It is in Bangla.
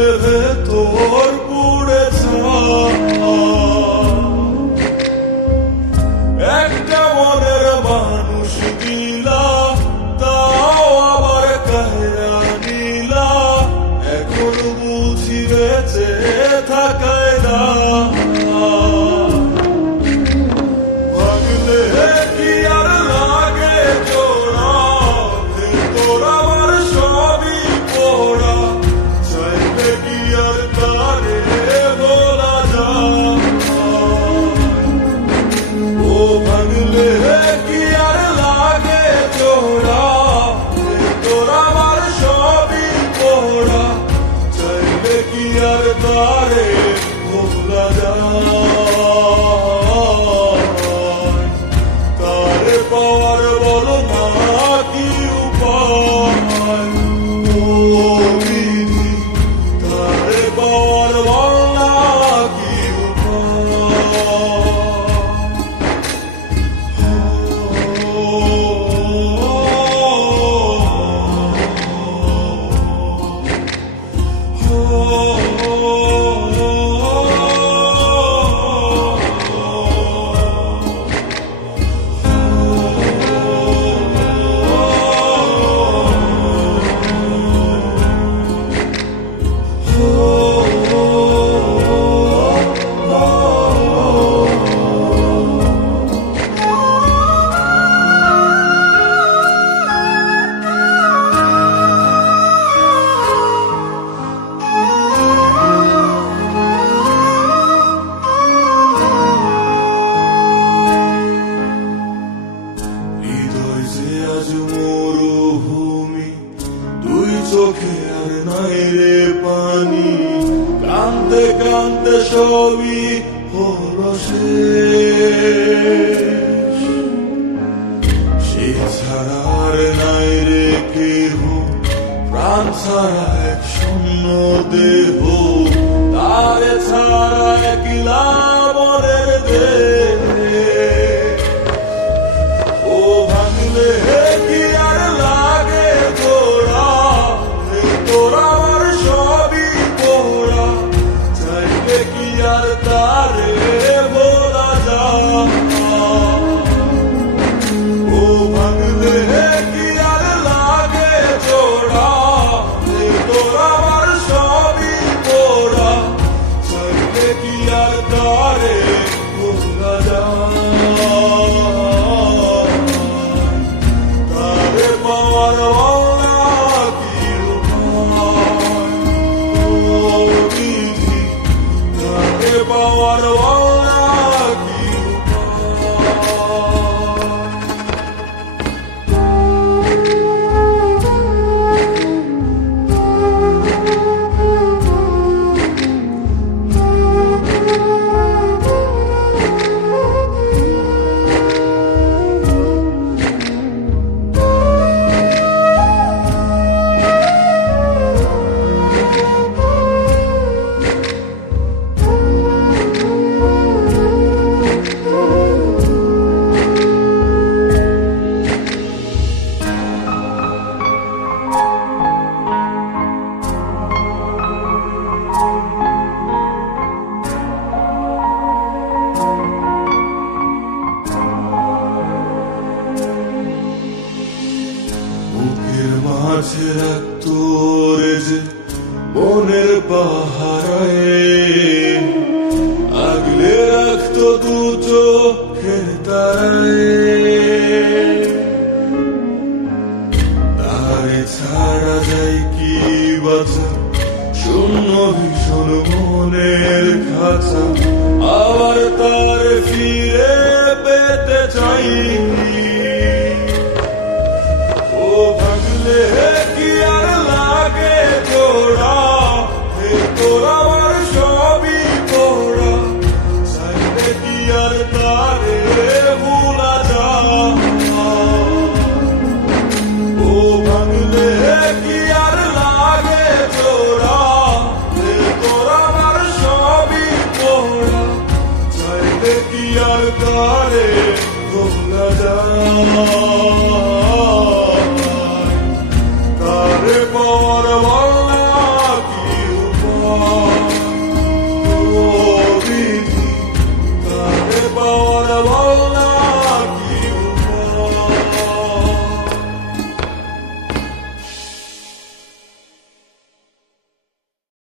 দিলে ভেতর পুড়ে একটা মনের মানুষ দিলা, তাও আবার কাহিয়া নিলা, এখন বুঝি বেঁচে থাকায় না। ভাঙলে কি আর লাগে জোড়া, ভেতর আমার সবই পোড়া, চাইলে কি আর তারে বলা যায়? ও ভাঙলে কি আর লাগে জোড়া, ভেতর আমার সবই পোড়া, চাইলে কি আর তারে বলা যায়? তারে পাওয়ার বলো না কি উপায়, ও বিধি, তারে পাওয়ার বল না কি হৃদয় যে আজ মরুভূমি, দুই চোখে আর নাই রে পানি, কান্দতে কান্দতে সবই হলো শেষ। সে ছাড়া আর নাই রে কেহ, প্রাণ ছাড়া এক শূন্য দেহ, তারে ছাড়া একলা মনের দেহ। ও ভাঙলে কি আর লাগে জোড়া, ভেতর আমার সবই পোড়া, চাইলে কি আর তারে বলা যায়? ও ভাঙলে কি আর লাগে জোড়া, ভেতর আমার সবই পোড়া, চাইলে কি আর তারে বলা যায়? তারে পাওয়ার বলা কি উপায়, ও বিধি, তারে পাওয়ার বলা কি উপায়? বুকের মাঝে রাখতো রে যে মনের পাহারায়, আগলে রাখতো দু চোখের তারায়, তারে ছাড়া যায় কি বাঁচা, শূন্য ভীষণ মনের খাঁচা, আবার তার ফিরে পেতে চাই। ও ভাঙলে কি আর লাগে জোড়া, ভেতর আমার সবই পোড়া, চাইলে কি আর তারে ভোলা যায়? ও ভাঙলে কি আর লাগে জোড়া, ভেতর আমার সবই পোড়া, চাইলে কি আর তারে ভোলা যায়? তারে পাওয়ার বলা কি উপায়? হয়